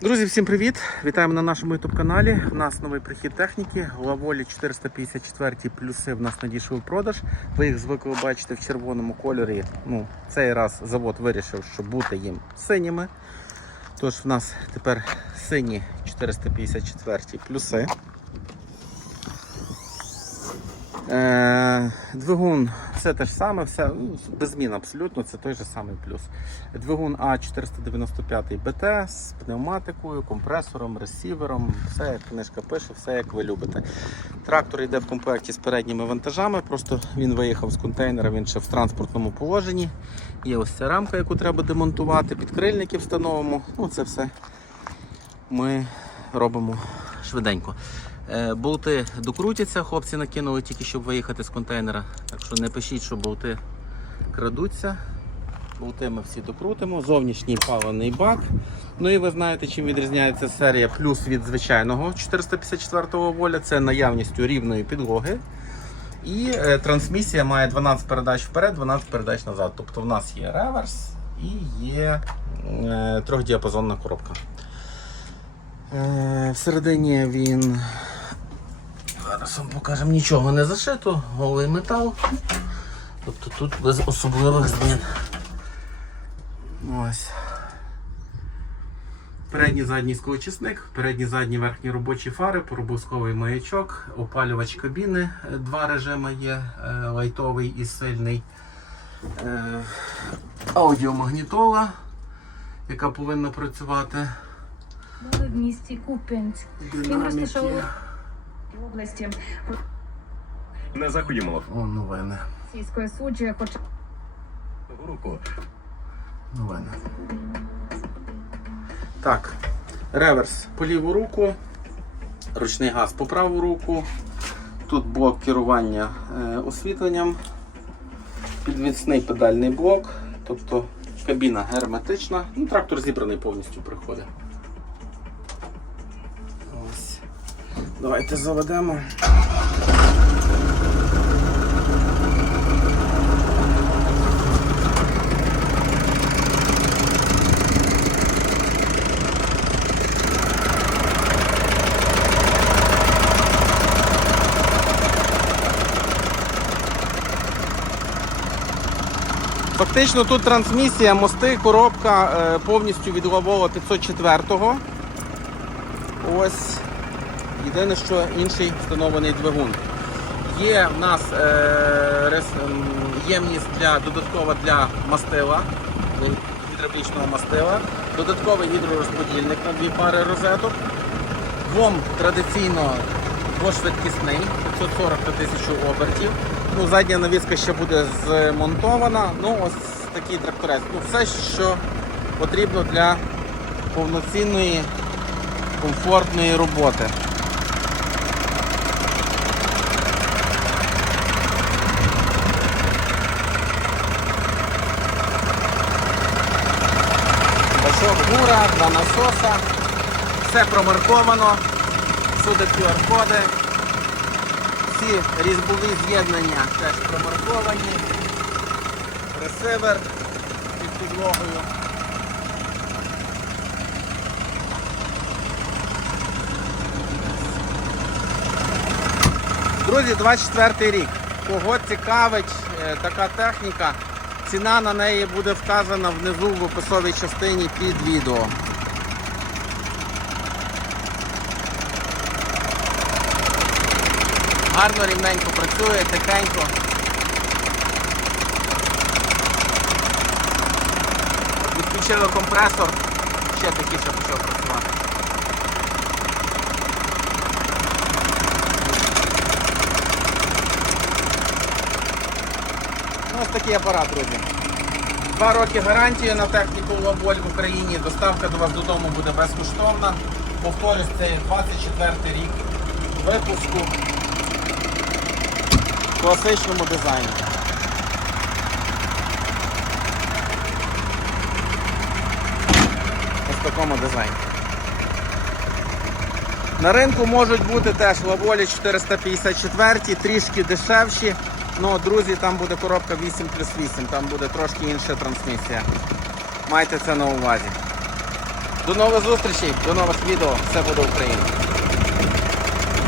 Друзі, всім привіт! Вітаємо на нашому youtube каналі. У нас новий прихід техніки. Лаволі 454 плюси в нас надійшов продаж. Ви їх звикли бачити в червоному кольорі. Ну, цей раз завод вирішив, що бути їм синіми. Тож в нас тепер сині 454 плюси. Е, двигун все те ж саме, все ну, без змін абсолютно, це той же самий плюс. Двигун А495 БТ з пневматикою, компресором, ресівером, все як книжка пише, все як ви любите. Трактор йде в комплекті з передніми вантажами, просто він виїхав з контейнера, він ще в транспортному положенні. Є ось ця рамка, яку треба демонтувати, підкрильники встановимо. Ну, це все ми робимо швиденько. Е, Болти докрутяться, хлопці накинули тільки щоб виїхати з контейнера. Так що не пишіть, що болти крадуться. Болти ми всі докрутимо. Зовнішній палений бак. Ну і ви знаєте, чим відрізняється серія плюс від звичайного 454 воля. Це наявністю рівної підлоги. І е, трансмісія має 12 передач вперед, 12 передач назад. Тобто в нас є реверс і є е, трьохдіапазонна коробка. Е, всередині він. Зараз вам покажемо нічого не зашито, голий метал. Тобто тут без особливих змін. Ось. Передній задній склочисник, передні задні верхні робочі фари, пробусковий маячок, опалювач кабіни, е, два режими є, е, лайтовий і сильний. Е, Аудіомагнітола, яка повинна працювати. Були в місті Куп'янськ. Він Динаміки. Області На заході О, новини. російської суджі, хоча руку. Новини. Так, реверс по ліву руку, ручний газ по праву руку. Тут блок керування е, освітленням, підвісний педальний блок, тобто кабіна герметична. Ну, трактор зібраний повністю приходить. Давайте заведемо. Фактично тут трансмісія, мости, коробка е, повністю від Лавола 504-го. Ось. Єдине, що інший встановлений двигун. Є в нас е, рес- ем, ємність для, додаткова для мастила, гідравлічного мастила, додатковий гідророзподільник на дві пари розеток. Двом традиційно двошвидкісний, 540 на 1000 обертів. Ну, задня навіска ще буде змонтована. Ну, ось такий тракторець. Ну, все, що потрібно для повноцінної, комфортної роботи. Гура, два насоса, все промарковано, всюди QR-коди, всі різьбові з'єднання теж промарковані, ресивер під підлогою. Друзі, 24 рік. Кого цікавить е, така техніка, ціна на неї буде вказана внизу в описовій частині під відео. Гарно рівненько працює, тихенько. Відключили компресор, ще тихіше почав працювати. Ну, ось такий апарат, друзі. Два роки гарантії на техніку Лаволь в Україні. Доставка до вас додому буде безкоштовна. Повторюсь, це 24 рік випуску в класичному дизайні. Ось в такому дизайні. На ринку можуть бути теж лаволі 454, трішки дешевші. Ну, друзі, там буде коробка 8 плюс 8, там буде трошки інша трансмісія. Майте це на увазі. До нових зустрічей, до нових відео. Все буде Україна!